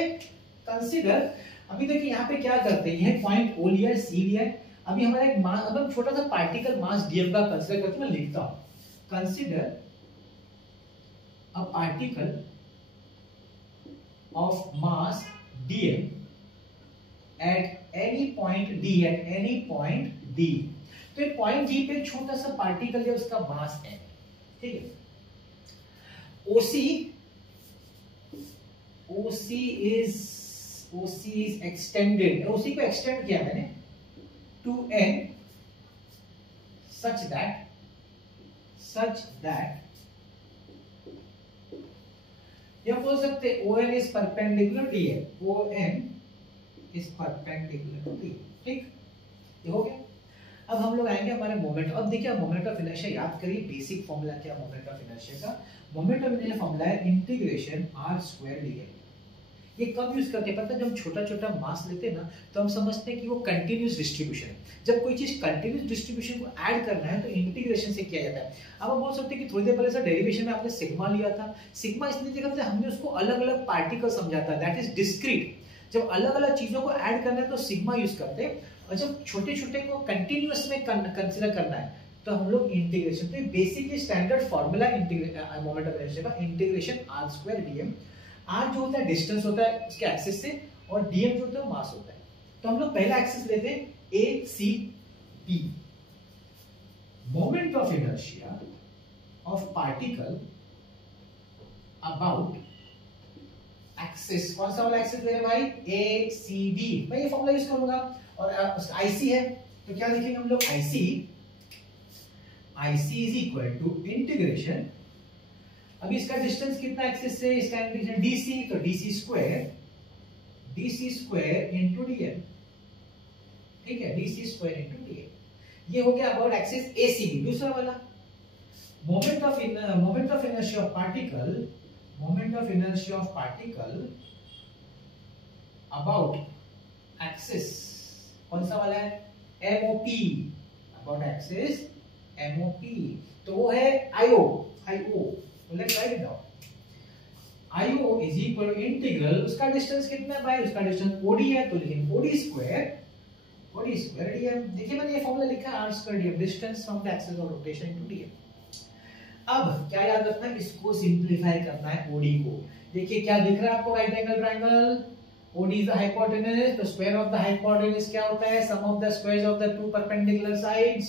कंसीडर, अभी देखिए यहाँ पे क्या करते हैं, ये पॉइंट O लिया है, C लिया है। अभी हमारा एक मास, मतलब छोटा सा पार्टिकल मास dm का कंसीडर करके मैं लिखता हूं, consider a particle of mass dm at any point D। तो एक पॉइंट D पे एक छोटा सा पार्टिकल है, उसका मास m, ठीक है। OC is extended, OC को एक्सटेंड किया मैंने to n such that या बोल सकते ON is perpendicular to DN, ON is perpendicular to DN, ठीक, ये हो गया। अब हम लोग आएंगे हमारे मोमेंट। अब देखिए मोमेंट ऑफ इनर्शिया याद करिए, बेसिक फॉर्मूला क्या मोमेंट ऑफ इनर्शिया का? मोमेंट ऑफ इनर्शिया फॉर्मूला है इंटीग्रेशन r² dl। ये कब यूज करते हैं पता है? जब हम छोटा छोटा मास लेते हैं ना, तो हम समझते हैं कि वो कंटिन्यूअस डिस्ट्रीब्यूशन है। जब कोई चीज कंटिन्यूअस डिस्ट्रीब्यूशन को ऐड करना है तो इंटीग्रेशन से किया जाता है। अब हम बोल सकते हैं कि थोड़ी देर पहले सर डेरिवेशन में आपने सिग्मा लिया था, सिग्मा इसलिए देखा था हमने उसको अलग अलग पार्टिकल समझा था, दैट इज डिस्क्रीट। जब अलग अलग चीजों को ऐड करना है तो सिग्मा यूज करते हैं, और जब छोटे छोटे को कंटिन्यूअस में कंसीडर करना है तो हम लोग इंटीग्रेशन। तो basically standard formula moment of inertia का इंटीग्रेशन r² dm। r जो होता है डिस्टेंस होता है इसके एक्सिस से, और dm जो होता है मास होता है। तो हम लोग पहला एक्सिस लेते हैं ACB, moment of inertia of particle about axis. कौन सा वाला एक्सिस ले रहे भाई? ACB। मैं ये फॉर्मूला यूज करूंगा, और IC है तो क्या लिखेंगे हम लोग? IC is equal to integration अभी इसका डिस्टेंस कितना एक्सिस से, इसका इंटीग्रेशन डीसी, तो डीसी स्क्वायर इनटू डीएम, ठीक है, डीसी स्क्वायर इनटू डीएम। ये हो गया अबाउट एक्सिस एसीबी। दूसरा वाला moment of inertia of particle about axis, कौन सा वाला है, एमओपी, अबाउट एक्सिस एमओपी, तो वो है आईओ। तो let's write it down. IO is equal to integral, उसका डिस्टेंस कितना है भाई, उसका डिस्टेंस ओडी है, तो लिखेंगे ओडी स्क्वायर डीएम। देखिए मैंने ये फॉर्मूला लिखा है R square DM, distance from the axis of rotation into DM. अब क्या याद रखना है, इसको सिंपलीफाई करना है ओडी को। देखिए क्या दिख रहा है आपको, right angle triangle, OD is the hypotenuse, the square of the hypotenuse क्या होता है, sum of the squares of the two perpendicular sides।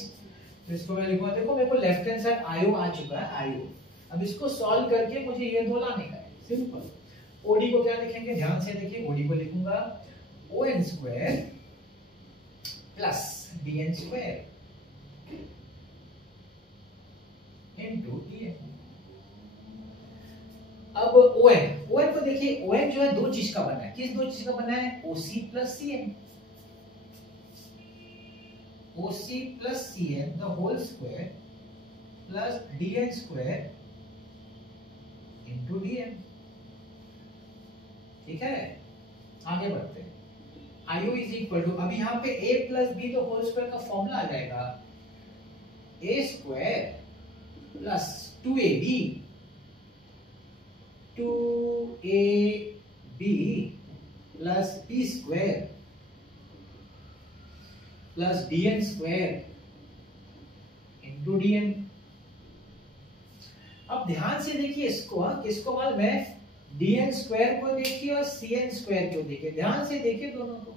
तो इसको मैं लिखूंगा, देखो मेरे को लेफ्ट हैंड साइड आईओ आ चुका है, आईओ। अब इसको सॉल्व करके मुझे ये दो लाने का है, सिंपल। OD को क्या लिखेंगे, ध्यान से देखिए, OD को लिखूंगा ON square plus DN square into DN। अब ON को देखिए, ON जो है दो चीज का बना है, किस दो चीज का बना है, OC plus CN, OC plus CN the whole square plus DN square into DN। ठीक है, आगे बढ़ते हैं। IO इज इक्वल टू, अब यहाँ पे A plus B the whole square का फॉर्मूला आ जाएगा, A square plus 2AB 2AB plus B square plus DN square into DN। अब ध्यान से देखिए इसको, किसको मालूम है, DN स्क्वायर को देखिए और CN स्क्वायर को देखिए, ध्यान से देखिए दोनों को,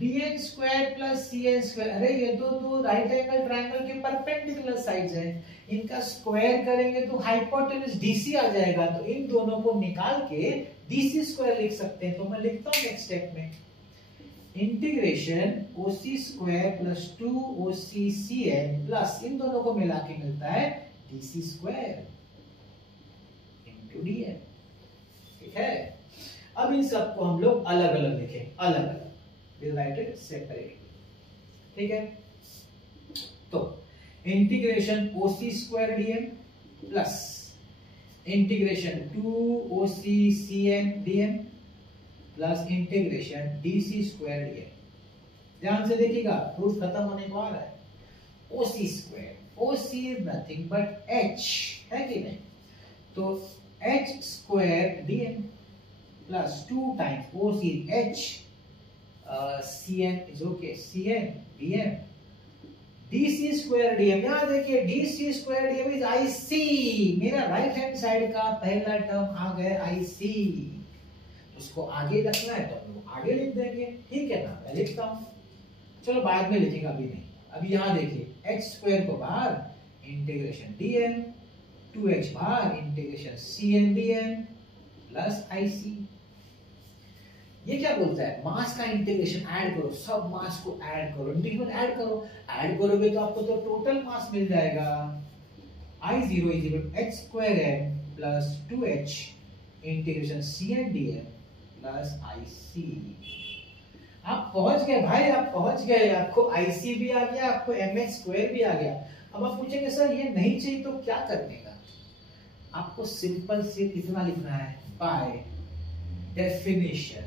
DN square plus CN square, अरे ये दो राइट एंगल ट्रायंगल के परपेंडिकुलर साइड्स हैं, इनका स्क्वायर करेंगे तो हाइपोटेन्यूज DC आ जाएगा, तो इन दोनों को निकाल के DC स्क्वायर लिख सकते हैं। तो मैं लिखता हूं नेक्स्ट स्टेप में, integration OC square plus 2OCCN plus इन दोनों को मिला के मिलता है DC स्क्वायर इनटू DN। ठीक है, अब इन सबको हम लोग अलग अलग लिखें, अलग अलग, राइट इट सेपरेटली। ठीक है, तो integration OC square DN plus integration 2OCCN DN plus integration DC square DN। ध्यान से देखिएगा, प्रूफ खत्म होने को आ रहा है। OC square, OC is nothing but H, है कि नहीं, तो H square DN plus 2 times OC H, CN is okay, CN DM, DC square DM। यहाँ देखिए DC square DM is IC, मेरा राइट हैंड साइड का पहला टर्म आ गया IC, उसको आगे रखना है तो हम लोग आगे लिख देंगे, ठीक है ना, मैं लिखता हूँ, चलो बाद में लिखेंगे, अभी नहीं। अभी यहाँ देखिए H स्क्वायर को बाहर, इंटीग्रेशन DN, 2H बाहर, integration CN DN plus IC। ये क्या बोलता है, मास का इंटीग्रेशन ऐड करो, सब मास को ऐड करो, इंटीग्रल ऐड करो, ऐड करोगे तो आपको तो टोटल मास मिल जाएगा, I0 is equal to H square M plus 2H integration CN DN plus IC। आप पहुंच गए भाई, आप पहुंच गए, आपको IC भी आ गया, आपको MH स्क्वायर भी आ गया। अब आप पूछेंगे सर ये नहीं चाहिए तो क्या करने का, आपको सिंपल सिर्फ इतना लिखना है, by definition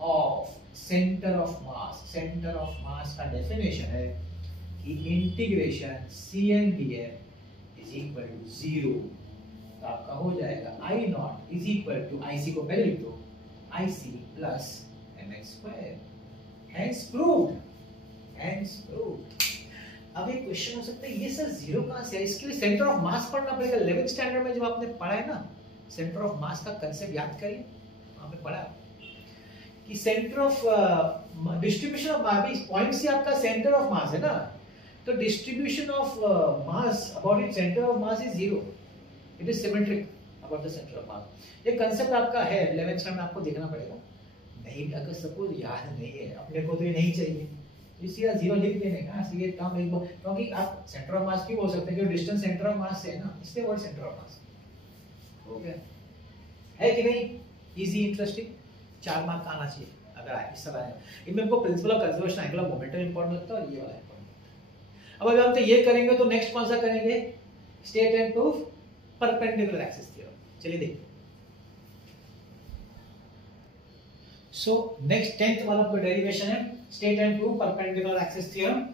of centre of mass, centre of mass का डेफिनेशन है कि integration CN DN is equal to 0, तो आपका हो जाएगा I0 is equal to, IC को पहले लिख दो, IC plus MX square, hence proved, hence proved. अब एक क्वेश्चन हो सकता है, ये सर 0 कहां से है, इसके लिए सेंटर ऑफ मास पढ़ना पड़ेगा। 11th स्टैंडर्ड में जब आपने पढ़ा है ना, सेंटर ऑफ मास का कांसेप्ट याद करिए, वहां पे पढ़ा कि centre of distribution of mass, point से आपका सेंटर ऑफ मास है ना, तो distribution of mass about it centre of mass is 0, it is symmetric about the centre of mass. ये कांसेप्ट आपका है 11th स्टैंडर्ड में, आपको देखना पड़ेगा। नहीं, अगर सपोज याद नहीं है अपने को तो ये नहीं चाहिए, इसी का जीरो लिख देने का ये काम एक, क्योंकि आप सेंटर ऑफ मास क्यों बोल सकते हैं, क्योंकि डिस्टेंस सेंटर ऑफ मास से है ना, इसलिए वर्ड सेंटर ऑफ मास हो गया। है कि नहीं? इजी, इंटरेस्टिंग, 4 मार्क का आना चाहिए अगर आए इस तरह है। इनमें हमको principle of conservation angle of momentum important लगता है और ये वाला इंपॉर्टेंट। अब अगर हम तो ये करेंगे तो नेक्स्ट कौन सा करेंगे? State and proof perpendicular axis theorem. चलिए देखिए। सो नेक्स्ट 10th वाला कोई डेरिवेशन है state and proof perpendicular axis theorem.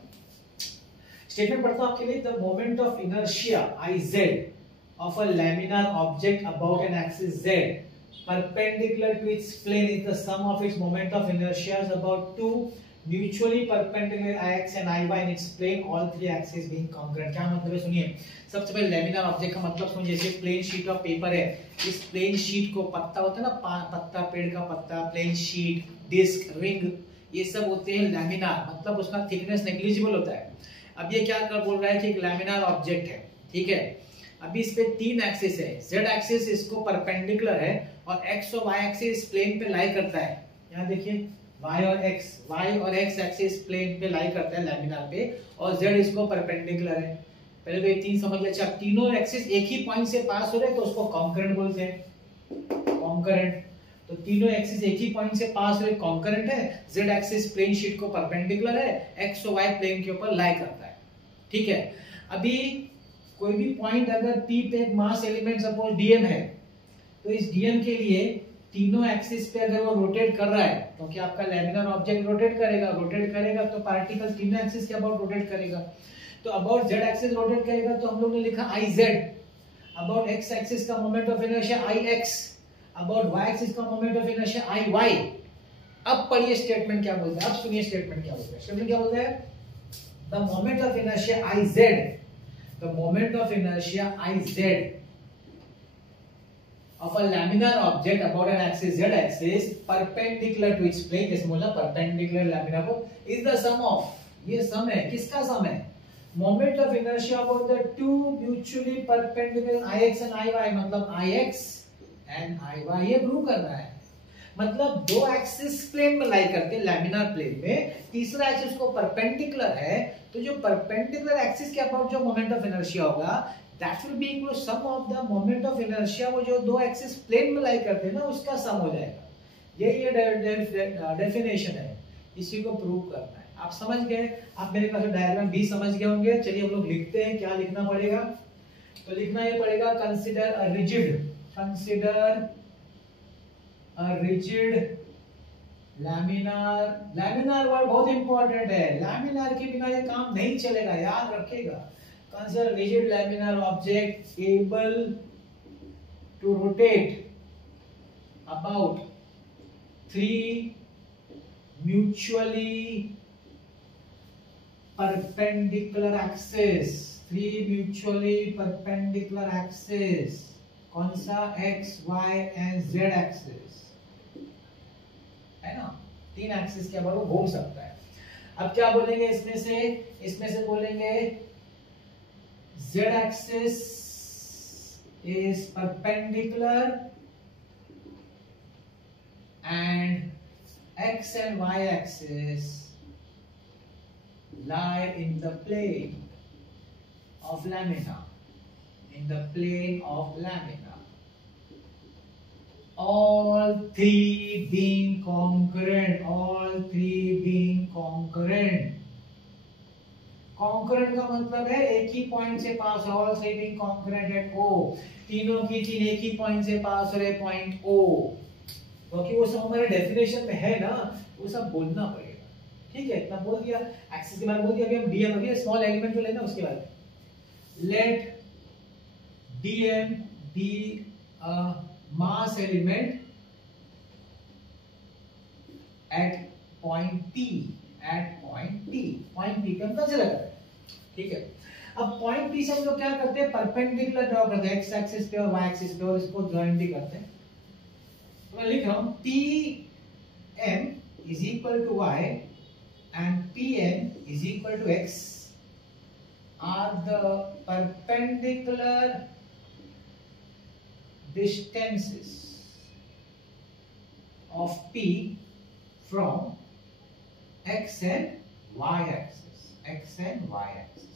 Statement पढ़ता हूं आपके लिए। The moment of inertia Iz of a laminar object about an axis z perpendicular to its plane is the sum of its moment of inertia about two mutually perpendicular ix and iy in its plane, all three axes being congruent। क्या मतलब है सुनिए। सबसे पहले लैमिनार ऑब्जेक्ट का मतलब सुनिए। जैसे प्लेन शीट ऑफ पेपर है, इस प्लेन शीट को पत्ता होता है ना, पत्ता, पेड़ का पत्ता, प्लेन शीट, डिस्क, रिंग, ये सब होते हैं लैमिनार, मतलब उसका थिकनेस नेग्लिजिबल होता है। अब ये क्या कर बोल रहा है कि एक लैमिनार ऑब्जेक्ट है, ठीक है। अभी इस पे 3 एक्सिस है, z एक्सिस इसको परपेंडिकुलर है और x और y एक्सिस प्लेन पे लाई करता है। यहाँ देखिए y और x एक्सिस प्लेन पे लाई करता है लैमिनार पे, और z इसको परपेंडिकुलर है। पहले तो ये 3 समझ ले। अच्छा, तीनों एक्सिस एक ही पॉइंट से पास हो रहे हैं तो उसको कॉन्करेंट बोलते हैं, कॉन्करेंट। तो तीनों एक्सिस एक ही पॉइंट से पास हो रहे, कॉन्करेंट है। z एक्सिस प्लेन शीट को परपेंडिकुलर है, x और y प्लेन के ऊपर लाई करता है, ठीक है। अभी कोई भी पॉइंट अगर P पे एक मास एलिमेंट सपोज dm है, तो इस dm के लिए तीनों एक्सिस पे अगर वो रोटेट कर रहा है, क्योंकि आपका लैमिनार ऑब्जेक्ट रोटेट करेगा तो पार्टिकल तीनों एक्सिस के अबाउट रोटेट करेगा। तो अबाउट z एक्सिस रोटेट करेगा तो हम लोग ने लिखा Iz, अबाउट x एक्सिस का moment of inertia Ix, about y axis का मोमेंट ऑफ इनर्शिया Iy। अब पढ़िए स्टेटमेंट क्या बोलता है। अब सुनिए स्टेटमेंट क्या बोलता है। स्टेटमेंट क्या बोलता है? The moment of inertia Iz, the moment of inertia Iz of a laminar object about an axis z axis perpendicular to its plane, जैसे बोला perpendicular laminar को, is the sum of, ये सम है, किसका सम है? moment of inertia about the two mutually perpendicular Ix and Iy, मतलब Ix and Iy ये प्रूव करना है। मतलब दो एक्सिस प्लेन में लाई करते हैं लैमिनार प्लेन में, तीसरा एक्सिस को परपेंडिकुलर है, तो जो परपेंडिकुलर एक्सिस के अबाउट जो मोमेंट ऑफ इनर्शिया होगा that will be equal to sum of the moment of inertia, वो जो दो एक्सिस प्लेन में लाई करते हैं ना उसका सम हो जाएगा। ये डेफिनेशन है, इसी को प्रूव करना है। आप समझ गए? आप मेरे पास डायग्राम भी समझ गए होंगे। चलिए हम लोग लिखते हैं, क्या लिखना पड़ेगा। तो लिखना ये पड़ेगा consider a rigid laminar word बहुत इंपॉर्टेंट है। लैमिनार के बिना ये काम नहीं चलेगा, याद रखिएगा। Consider rigid laminar object able to rotate about 3 mutually perpendicular axis, 3 mutually perpendicular axis। कौन सा? x, y and z axis है ना, 3 एक्सिस के अबाउट घूम सकता है। अब क्या बोलेंगे इसमें से बोलेंगे z axis is perpendicular and x and y axis lie in the plane of lamina, all three being congruent, concurrent का मतलब है एक ही पॉइंट से पास, all three being concurrent at O, तीनों की तीन एक ही पॉइंट से पास हो रहे पॉइंट O, क्योंकि वो सब हमारे डेफिनेशन में है ना, वो सब बोलना पड़ेगा। ठीक है, इतना बोल दिया, एक्सिस के बारे में बोल दिया। अभी हम डीएम, अभी स्मॉल एलिमेंट जो लेना उसके बारे में। Let dm be a mass element at point P, point P पे हम कंसीडर करें। ठीक है, अब पॉइंट P से हम लोग क्या करते हैं, परपेंडिकुलर ड्रॉ करते हैं, एक्स एक्सिस पे और वाई एक्सिस पे, और इसको ज्वाइन भी करते हैं। तो मैं लिख रहा हूं PM is equal to y and PN is equal to x are the perpendicular distances of P from x and y axis, x and y axis.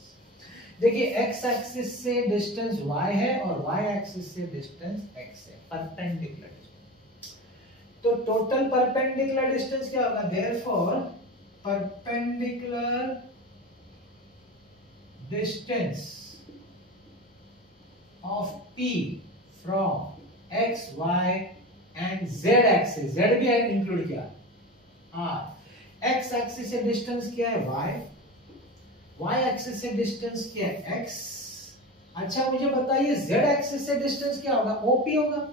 देखिए x एक्सिस से डिस्टेंस y है और y एक्सिस से डिस्टेंस x है, परपेंडिकुलर डिस्टेंस। तो टोटल परपेंडिकुलर डिस्टेंस क्या होगा? Therefore perpendicular distance of P from x, y and z axis, z भी इंक्लूड किया, r। x एक्सिस से डिस्टेंस क्या है? y एक्सिस से डिस्टेंस क्या है? x। अच्छा मुझे बताइए z एक्सिस से डिस्टेंस क्या होगा? OP होगा।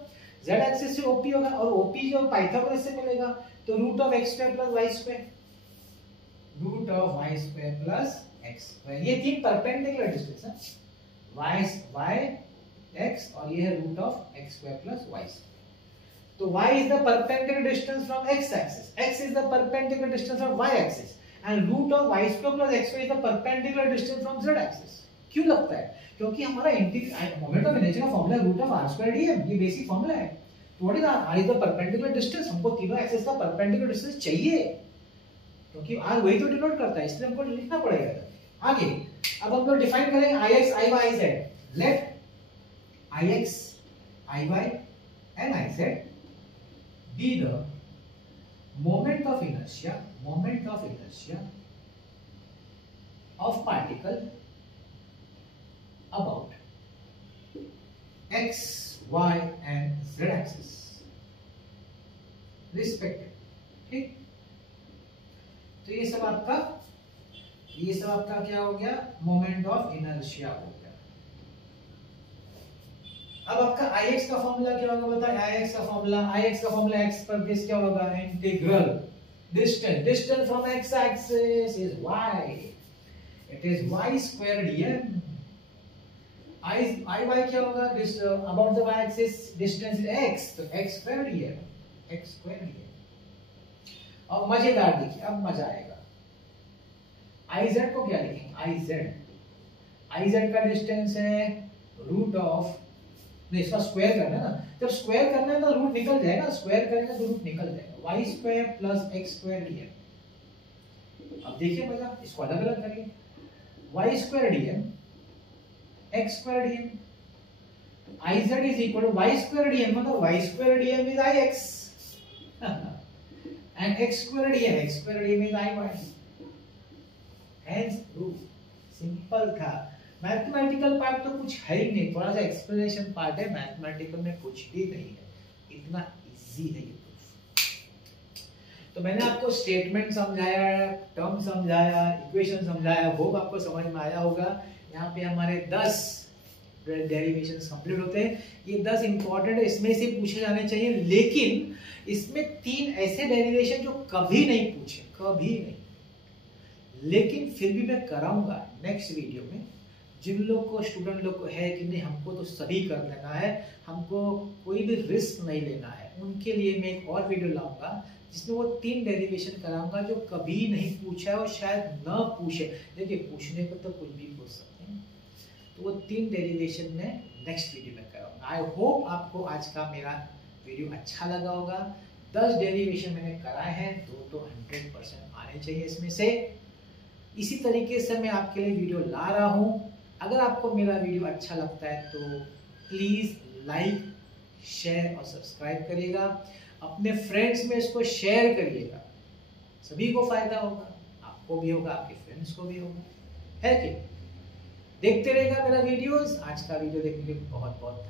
z एक्सिस से OP होगा और OP जो पाइथागोरस से मिलेगा तो root of x square plus y square, root of y square plus x square. ये तीन परपेंडिकुलर डिस्टेंस है, y x और ये है root of x square plus y square. तो y is the perpendicular distance from x axis, x is the perpendicular distance from y axis and root of y square plus x square is the perpendicular distance from z axis। क्यों लगता है? क्योंकि हमारा मोमेंट ऑफ इनर्शिया का formula root of r square dm, ये बेसिक फार्मूला है। तो what is r is the perpendicular distance, हमको तीनों एक्सिस का परपेंडिकुलर डिस्टेंस चाहिए क्योंकि r वही तो डिनोट करता है, इसलिए हमको लिखना पड़ेगा। आगे अब हम लोग डिफाइन करेंगे ix, iy, iz। Let ix, iy and iz be the moment of inertia of particle about x, y and z axis respectively। ठीक, तो ये सब आपका क्या हो गया? मोमेंट ऑफ इनर्शिया हो गया। अब आपका Ix का फॉर्मूला क्या होगा? बताएं। Ix का फॉर्मूला x पर बेस क्या होगा? Integral distance from x axis is y, it is y square dm। iy क्या होगा? About the y axis distance is x, तो x स्क्वायर dm। अब मजेदार देखिए, अब मजा आएगा। iz को क्या लिखेंगे? iz का डिस्टेंस है रूट ऑफ, इसका स्क्वायर करना है ना, जब स्क्वायर करना है तो रूट निकल जाएगा, स्क्वायर करेंगे तो रूट निकल जाएगा, y square plus x square dm। अब देखिए मजा, इसको अलग अलग करिए, y square dm, x square dm, iz is equal to y square dm, मतलब y square dm is ix and x square dm is iy। Hence proof, simple था। मैथमेटिकल पार्ट तो कुछ है ही नहीं, थोड़ा सा एक्सप्लेनेशन पार्ट है, मैथमेटिकल में कुछ भी नहीं है, इतना इजी है ये प्रूफ। तो मैंने आपको स्टेटमेंट समझाया, टर्म समझाया, इक्वेशन समझाया, वो आपको समझ में आया होगा। यहाँ पे हमारे 10 डेरिवेशंस कंप्लीट होते हैं। ये 10 इंपॉर्टेंट है, इसमें से पूछे जाने चाहिए, लेकिन इसमें 3 ऐसे डेरिवेशन जो कभी नहीं पूछे, कभी नहीं, लेकिन फिर भी मैं कराऊंगा नेक्स्ट वीडियो में। जिन लोग को, स्टूडेंट लोग को है कि नहीं हमको तो सभी कर लेना है, हमको कोई भी रिस्क नहीं लेना है, उनके लिए मैं एक और वीडियो लाऊंगा जिसमें वो 3 डेरिवेशन कराऊंगा जो कभी नहीं पूछा है और शायद न पूछे। देखिए पूछने को तो कुछ भी पूछ सकते हैं, तो वो 3 डेरिवेशन में नेक्स्ट वीडियो में कराऊंगा। आई होप आपको आज का मेरा वीडियो अच्छा लगा होगा। 10 डेरिवेशन मैंने कराए हैं, 2 तो 100% आने चाहिए इसमें से। इसी तरीके से मैं आपके लिए वीडियो ला रहा हूँ। अगर आपको मेरा वीडियो अच्छा लगता है तो प्लीज़ लाइक, शेयर और सब्सक्राइब करिएगा, अपने फ्रेंड्स में इसको शेयर करिएगा, सभी को फायदा होगा, आपको भी होगा, आपके फ्रेंड्स को भी होगा, है कि? देखते रहेगा मेरा वीडियोस। आज का वीडियो देखने के लिए बहुत बहुत